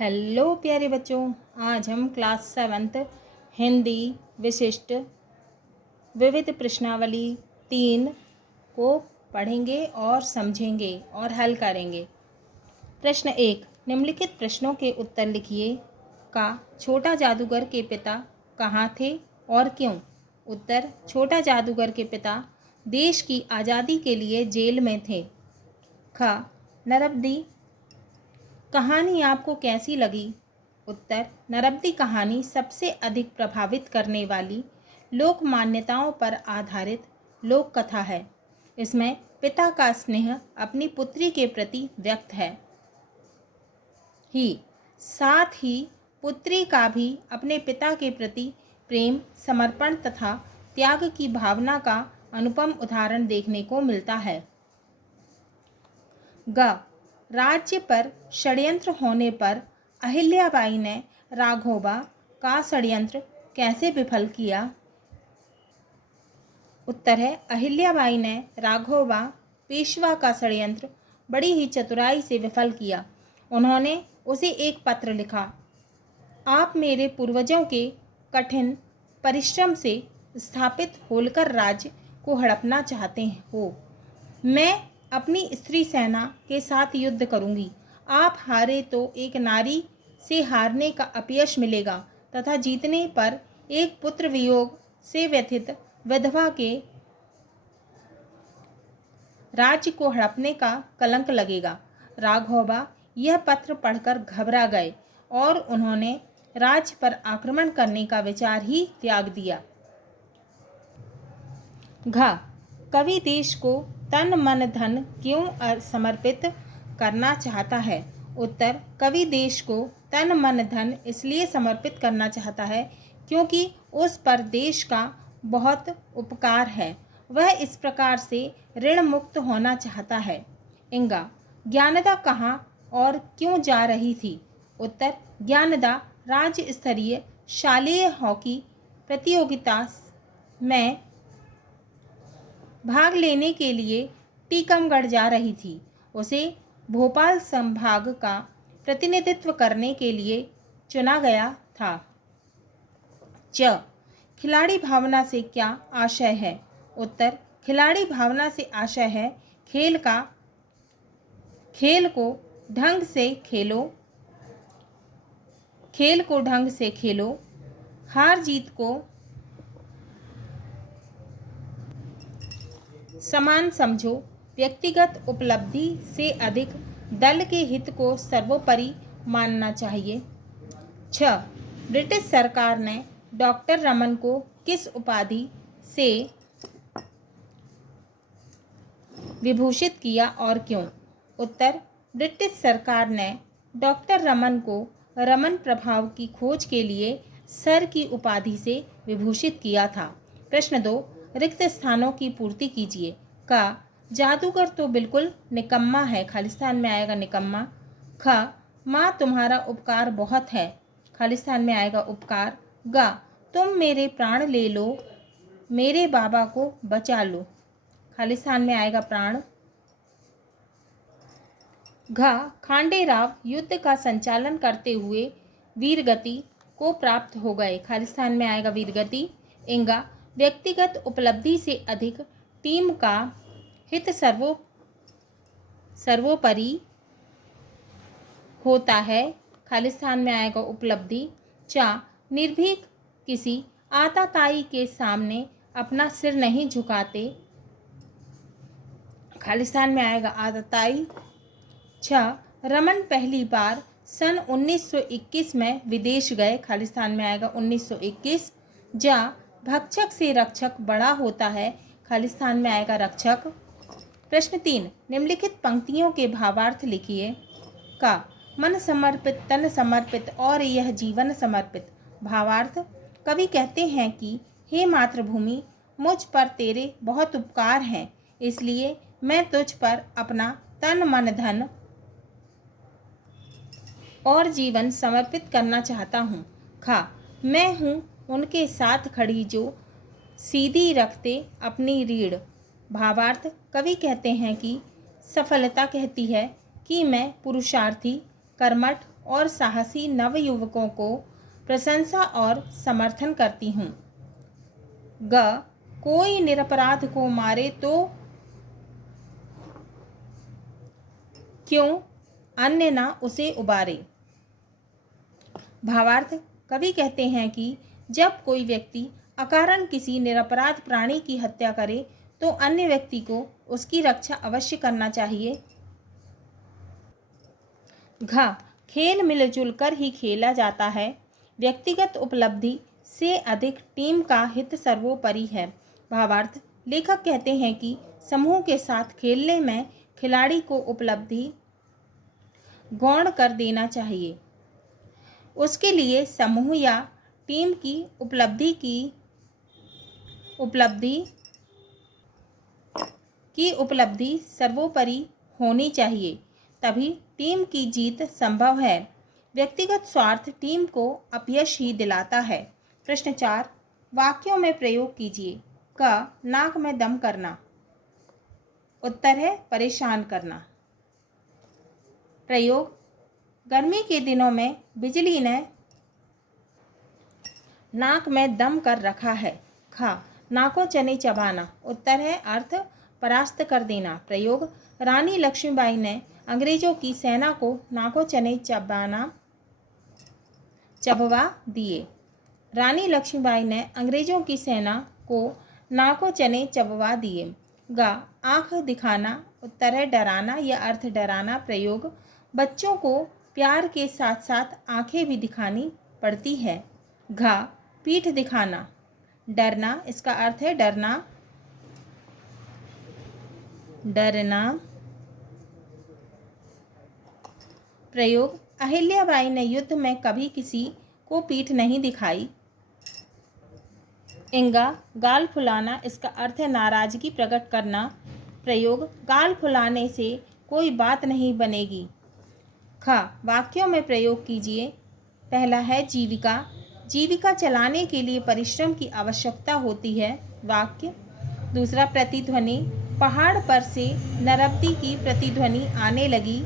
Hello प्यारे बच्चों, आज हम क्लास 7 हिंदी विशिष्ट विविध प्रश्नावली 3 को पढ़ेंगे और समझेंगे और हल करेंगे। प्रश्न 1, निम्नलिखित प्रश्नों के उत्तर लिखिए। का छोटा जादूगर के पिता कहाँ थे और क्यों? उत्तर, छोटा जादूगर के पिता देश की आज़ादी के लिए जेल में थे। ख, नरब्दी कहानी आपको कैसी लगी? उत्तर, नरब्दी कहानी सबसे अधिक प्रभावित करने वाली लोक मान्यताओं पर आधारित लोक कथा है। इसमें पिता का स्नेह अपनी पुत्री के प्रति व्यक्त है साथ ही पुत्री का भी अपने पिता के प्रति प्रेम, समर्पण तथा त्याग की भावना का अनुपम उदाहरण देखने को मिलता है। ग, राज्य पर षड्यंत्र होने पर अहिल्याबाई ने राघोबा का षड्यंत्र कैसे विफल किया? उत्तर है, अहिल्याबाई ने राघोबा पेशवा का षड्यंत्र बड़ी ही चतुराई से विफल किया। उन्होंने उसे एक पत्र लिखा। आप मेरे पूर्वजों के कठिन परिश्रम से स्थापित होलकर राज्य को हड़पना चाहते हो। मैं अपनी स्त्री सेना के साथ युद्ध करूंगी। आप हारे तो एक नारी से हारने का अपयश मिलेगा तथा जीतने पर एक पुत्र वियोग से व्यथित विधवा के राज्य को हड़पने का कलंक लगेगा। राघोबा यह पत्र पढ़कर घबरा गए और उन्होंने राज्य पर आक्रमण करने का विचार ही त्याग दिया। घ, कवि देश को तन मन धन क्यों समर्पित करना चाहता है? उत्तर, कवि देश को तन मन धन इसलिए समर्पित करना चाहता है क्योंकि उस पर देश का बहुत उपकार है। वह इस प्रकार से ऋण मुक्त होना चाहता है। इंगा, ज्ञानदा कहाँ और क्यों जा रही थी? उत्तर, ज्ञानदा राज्य स्तरीय शालेय हॉकी प्रतियोगिता में भाग लेने के लिए टीकमगढ़ जा रही थी। उसे भोपाल संभाग का प्रतिनिधित्व करने के लिए चुना गया था। च, खिलाड़ी भावना से क्या आशय है? उत्तर, खिलाड़ी भावना से आशय है खेल को ढंग से खेलो, हार जीत को समान समझो, व्यक्तिगत उपलब्धि से अधिक दल के हित को सर्वोपरि मानना चाहिए। 6, ब्रिटिश सरकार ने डॉक्टर रमन को किस उपाधि से विभूषित किया और क्यों? उत्तर, ब्रिटिश सरकार ने डॉक्टर रमन को रमन प्रभाव की खोज के लिए सर की उपाधि से विभूषित किया था। प्रश्न 2, रिक्त स्थानों की पूर्ति कीजिए। का, जादूगर तो बिल्कुल निकम्मा है, खालिस्तान में आएगा निकम्मा। ख, माँ तुम्हारा उपकार बहुत है, खालिस्तान में आएगा उपकार। ग, तुम मेरे प्राण ले लो, मेरे बाबा को बचा लो, खालिस्तान में आएगा प्राण। घ, खांडे राव युद्ध का संचालन करते हुए वीरगति को प्राप्त हो गए, खालिस्तान में आएगा वीरगति। इंगा, व्यक्तिगत उपलब्धि से अधिक टीम का हित सर्वोपरि होता है, खालिस्तान में आएगा उपलब्धि। चा, निर्भीक किसी आताताई के सामने अपना सिर नहीं झुकाते, खालिस्तान में आएगा आताताई। छ, रमन पहली बार सन 1921 में विदेश गए, खालिस्तान में आएगा 1921। जा, भक्षक से रक्षक बड़ा होता है, खालिस्तान में आएगा रक्षक। प्रश्न 3, निम्नलिखित पंक्तियों के भावार्थ लिखिए। का, मन समर्पित, तन समर्पित और यह जीवन समर्पित। भावार्थ, कवि कहते हैं कि हे मातृभूमि, मुझ पर तेरे बहुत उपकार हैं, इसलिए मैं तुझ पर अपना तन मन धन और जीवन समर्पित करना चाहता हूँ। खा, मैं हूँ उनके साथ खड़ी जो सीधी रखते अपनी रीढ़। भावार्थ, कवि कहते हैं कि सफलता कहती है कि मैं पुरुषार्थी, कर्मठ और साहसी नवयुवकों को प्रशंसा और समर्थन करती हूँ। ग, कोई निरपराध को मारे तो क्यों अन्य ना उसे उबारे। भावार्थ, कवि कहते हैं कि जब कोई व्यक्ति अकारण किसी निरपराध प्राणी की हत्या करे तो अन्य व्यक्ति को उसकी रक्षा अवश्य करना चाहिए। घ, खेल मिलजुल कर ही खेला जाता है। व्यक्तिगत उपलब्धि से अधिक टीम का हित सर्वोपरि है। भावार्थ, लेखक कहते हैं कि समूह के साथ खेलने में खिलाड़ी को उपलब्धि गौण कर देना चाहिए। उसके लिए समूह या टीम की उपलब्धि सर्वोपरि होनी चाहिए, तभी टीम की जीत संभव है। व्यक्तिगत स्वार्थ टीम को अपयश ही दिलाता है। प्रश्न 4, वाक्यों में प्रयोग कीजिए। क, नाक में दम करना। उत्तर है परेशान करना। प्रयोग, गर्मी के दिनों में बिजली ने नाक में दम कर रखा है। ख, नाकों चने चबाना। उत्तर है अर्थ परास्त कर देना। प्रयोग, रानी लक्ष्मीबाई ने अंग्रेजों की सेना को नाकों चने चबवा दिए। रानी लक्ष्मीबाई ने अंग्रेजों की सेना को नाकों चने चबवा दिए। ग, आँख दिखाना। उत्तर है डराना या अर्थ डराना। प्रयोग, बच्चों को प्यार के साथ साथ आँखें भी दिखानी पड़ती है। घ, पीठ दिखाना। डरना, इसका अर्थ है डरना। प्रयोग, अहिल्याबाई ने युद्ध में कभी किसी को पीठ नहीं दिखाई। इंगा, गाल फुलाना। इसका अर्थ है नाराजगी प्रकट करना। प्रयोग, गाल फुलाने से कोई बात नहीं बनेगी। ख, वाक्यों में प्रयोग कीजिए। पहला है जीविका। जीविका चलाने के लिए परिश्रम की आवश्यकता होती है। वाक्य। दूसरा, प्रतिध्वनि। पहाड़ पर से नरब्दी की प्रतिध्वनि आने लगी।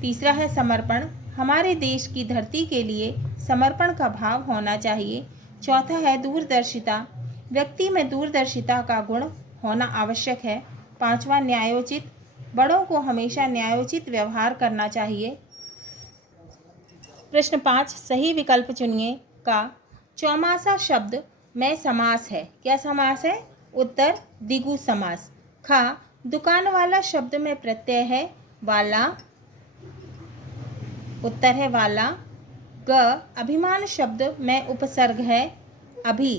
तीसरा है समर्पण। हमारे देश की धरती के लिए समर्पण का भाव होना चाहिए। चौथा है दूरदर्शिता। व्यक्ति में दूरदर्शिता का गुण होना आवश्यक है। पांचवा, न्यायोचित। बड़ों को हमेशा न्यायोचित व्यवहार करना चाहिए। प्रश्न 5, सही विकल्प चुनिए। का, चौमासा शब्द में समास है। क्या समास है? उत्तर, द्विगु समास। ख, दुकान वाला शब्द में प्रत्यय है वाला। उत्तर है वाला। ग, अभिमान शब्द में उपसर्ग है अभी।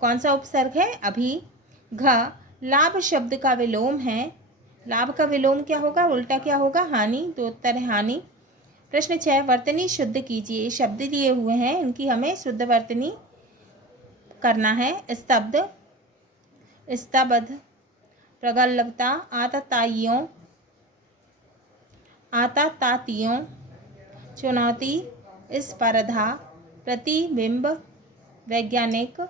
कौन सा उपसर्ग है? अभी। घ, लाभ शब्द का विलोम है। लाभ का विलोम क्या होगा? उल्टा क्या होगा? हानि। तो उत्तर है हानि। प्रश्न 6, वर्तनी शुद्ध कीजिए। शब्द दिए हुए हैं, इनकी हमें शुद्ध वर्तनी करना है। स्तब्ध, स्तब्ध, प्रगल्भता, आतताइयों, चुनौती, स्पर्धा, प्रतिबिंब, वैज्ञानिक।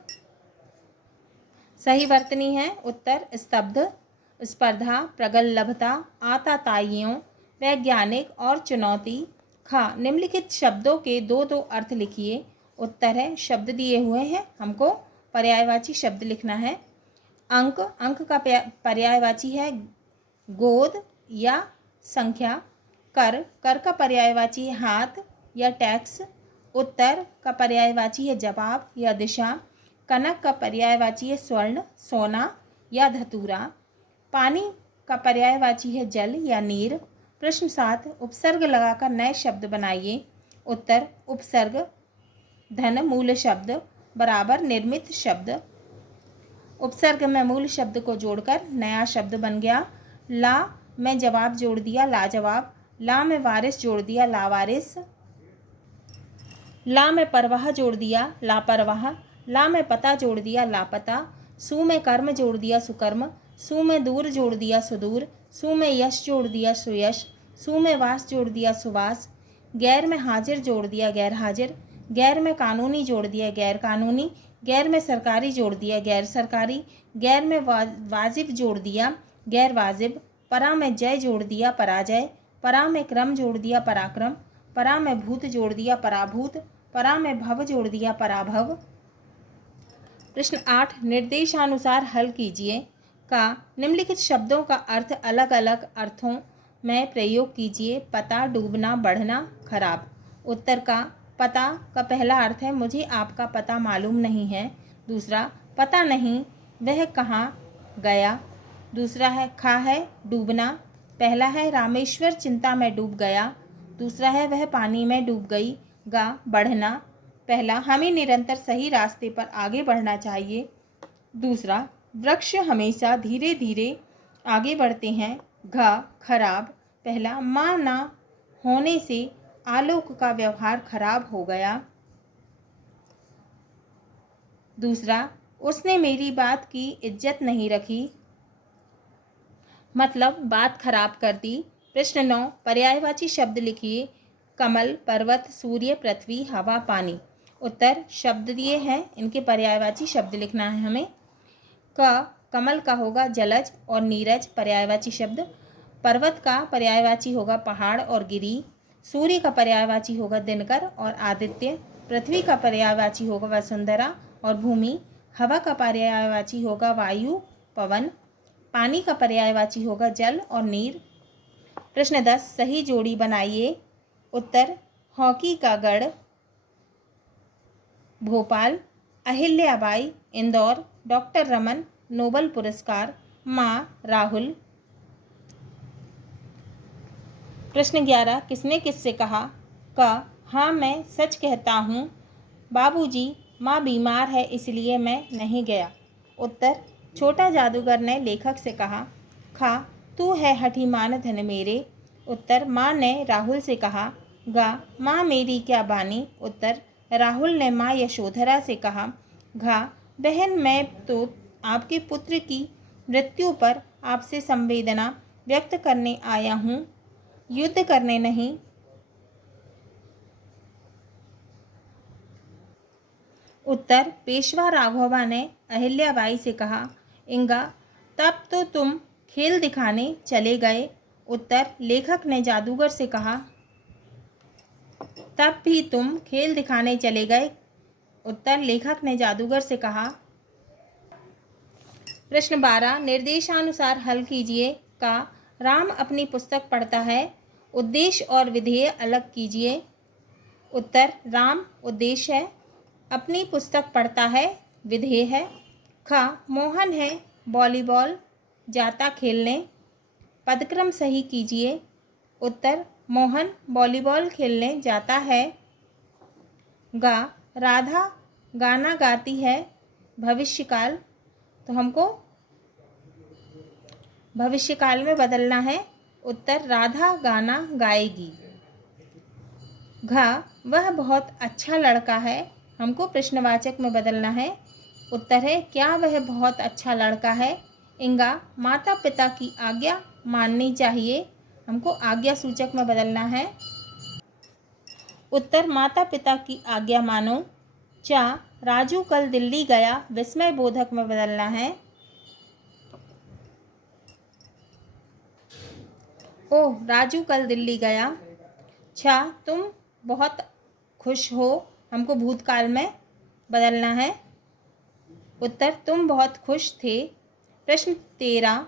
सही वर्तनी है उत्तर स्तब्ध, स्पर्धा, प्रगल्भता, आतताइयों, वैज्ञानिक और चुनौती। ख, निम्नलिखित शब्दों के दो दो अर्थ लिखिए। उत्तर है शब्द दिए हुए हैं, हमको पर्यायवाची शब्द लिखना है। अंक, अंक का पर्यायवाची है गोद या संख्या। कर, कर का पर्यायवाची है हाथ या टैक्स। उत्तर का पर्यायवाची है जवाब या दिशा। कनक का पर्यायवाची है स्वर्ण, सोना या धतूरा। पानी का पर्यायवाची है जल या नीर। प्रश्न 7, उपसर्ग लगाकर नए शब्द बनाइए। उत्तर, उपसर्ग धन मूल शब्द बराबर निर्मित शब्द। उपसर्ग में मूल शब्द को जोड़कर नया शब्द बन गया। ला में जवाब जोड़ दिया लाजवाब। ला में वारिस जोड़ दिया लावारिस। ला में परवाह जोड़ दिया लापरवाह। ला में पता जोड़ दिया लापता। सु में कर्म जोड़ दिया सुकर्म। सु में दूर जोड़ दिया सुदूर। सु में यश जोड़ दिया सुयश। सु में वास जोड़ दिया सुवास। गैर में हाजिर जोड़ दिया गैर हाजिर। गैर में कानूनी जोड़ दिया गैर कानूनी। गैर में सरकारी जोड़ दिया गैर सरकारी। गैर में वाजिब जोड़ दिया गैर वाजिब। परा में जय जोड़ दिया पराजय। परा में क्रम जोड़ दिया पराक्रम। परा में भूत जोड़ दिया पराभूत, परा में भव जोड़ दिया पराभव। प्रश्न 8 निर्देशानुसार हल कीजिए। का निम्नलिखित शब्दों का अर्थ अलग अलग अर्थों में प्रयोग कीजिए। पता, डूबना, बढ़ना, खराब। उत्तर का पता का पहला अर्थ है मुझे आपका पता मालूम नहीं है। दूसरा पता नहीं वह कहाँ गया। दूसरा है खा है डूबना। पहला है रामेश्वर चिंता में डूब गया। दूसरा है वह पानी में डूब गई। गा बढ़ना। पहला हमें निरंतर सही रास्ते पर आगे बढ़ना चाहिए। दूसरा वृक्ष हमेशा धीरे धीरे आगे बढ़ते हैं। घ खराब। पहला माँ ना होने से आलोक का व्यवहार खराब हो गया। दूसरा उसने मेरी बात की इज्जत नहीं रखी, मतलब बात खराब कर दी। प्रश्न 9 पर्यायवाची शब्द लिखिए। कमल, पर्वत, सूर्य, पृथ्वी, हवा, पानी। उत्तर शब्द दिए हैं, इनके पर्यायवाची शब्द लिखना है हमें। कमल का होगा जलज और नीरज पर्यायवाची शब्द। पर्वत का पर्यायवाची होगा पहाड़ और गिरी। सूर्य का पर्यायवाची होगा दिनकर और आदित्य। पृथ्वी का पर्यायवाची होगा वसुंधरा और भूमि। हवा का पर्यायवाची होगा वायु, पवन। पानी का पर्यायवाची होगा जल और नीर। प्रश्न 10 सही जोड़ी बनाइए। उत्तर हॉकी का गढ़ भोपाल, अहिल्याबाई इंदौर, डॉक्टर रमन नोबल पुरस्कार, माँ राहुल। प्रश्न 11 किसने किससे कहा। हाँ मैं सच कहता हूँ बाबूजी, माँ बीमार है इसलिए मैं नहीं गया। उत्तर छोटा जादूगर ने लेखक से कहा। तू है हठीमान धन मेरे। उत्तर माँ ने राहुल से कहा। माँ मेरी क्या बानी। उत्तर राहुल ने माँ यशोधरा से कहा। बहन मैं तो आपके पुत्र की मृत्यु पर आपसे संवेदना व्यक्त करने आया हूँ, युद्ध करने नहीं। उत्तर पेशवा राघवा ने अहिल्याबाई से कहा। तब तो तुम खेल दिखाने चले गए। उत्तर लेखक ने जादूगर से कहा। तब भी तुम खेल दिखाने चले गए। उत्तर लेखक ने जादूगर से कहा। प्रश्न 12 निर्देशानुसार हल कीजिए। राम अपनी पुस्तक पढ़ता है, उद्देश्य और विधेय अलग कीजिए। उत्तर राम उद्देश्य है, अपनी पुस्तक पढ़ता है विधेय है। मोहन है वॉलीबॉल जाता खेलने, पदक्रम सही कीजिए। उत्तर मोहन वॉलीबॉल खेलने जाता है। राधा गाना गाती है भविष्यकाल, तो हमको भविष्यकाल में बदलना है। उत्तर राधा गाना गाएगी। वह बहुत अच्छा लड़का है, हमको प्रश्नवाचक में बदलना है। उत्तर है क्या वह बहुत अच्छा लड़का है। माता पिता की आज्ञा माननी चाहिए, हमको आज्ञा सूचक में बदलना है। उत्तर माता पिता की आज्ञा मानो। राजू कल दिल्ली गया, विस्मय बोधक में बदलना है। ओह राजू कल दिल्ली गया। तुम बहुत खुश हो, हमको भूतकाल में बदलना है। उत्तर तुम बहुत खुश थे। प्रश्न 13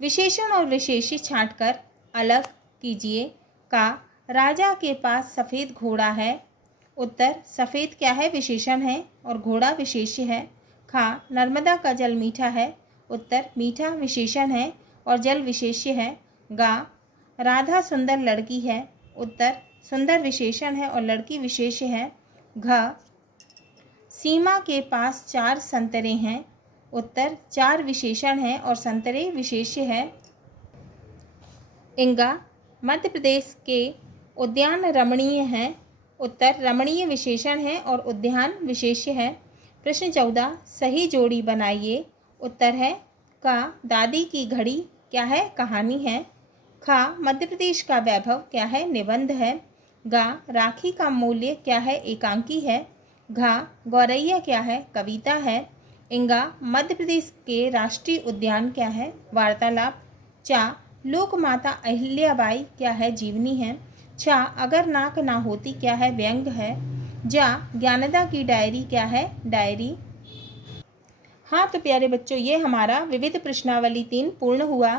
विशेषण और विशेष्य छांटकर अलग कीजिए। राजा के पास सफ़ेद घोड़ा है। उत्तर सफ़ेद क्या है विशेषण है और घोड़ा विशेष्य है। नर्मदा का जल मीठा है। उत्तर मीठा विशेषण है और जल विशेष्य है। राधा सुंदर लड़की है। उत्तर सुंदर विशेषण है और लड़की विशेष्य है। सीमा के पास 4 संतरे हैं। उत्तर 4 विशेषण है और संतरे विशेष्य है। मध्य प्रदेश के उद्यान रमणीय हैं। उत्तर रमणीय विशेषण है और उद्यान विशेष्य है। प्रश्न 14 सही जोड़ी बनाइए। उत्तर है दादी की घड़ी क्या है कहानी है। मध्य प्रदेश का वैभव क्या है निबंध है। राखी का मूल्य क्या है एकांकी है। गौरैया क्या है कविता है। मध्य प्रदेश के राष्ट्रीय उद्यान क्या है वार्तालाप। लोक माता अहिल्याबाई क्या है जीवनी है। छा अगर नाक ना होती क्या है? व्यंग है। जा ज्ञानदा की डायरी क्या है? डायरी। हाँ तो प्यारे बच्चों, ये हमारा विविध प्रश्नावली 3 पूर्ण हुआ।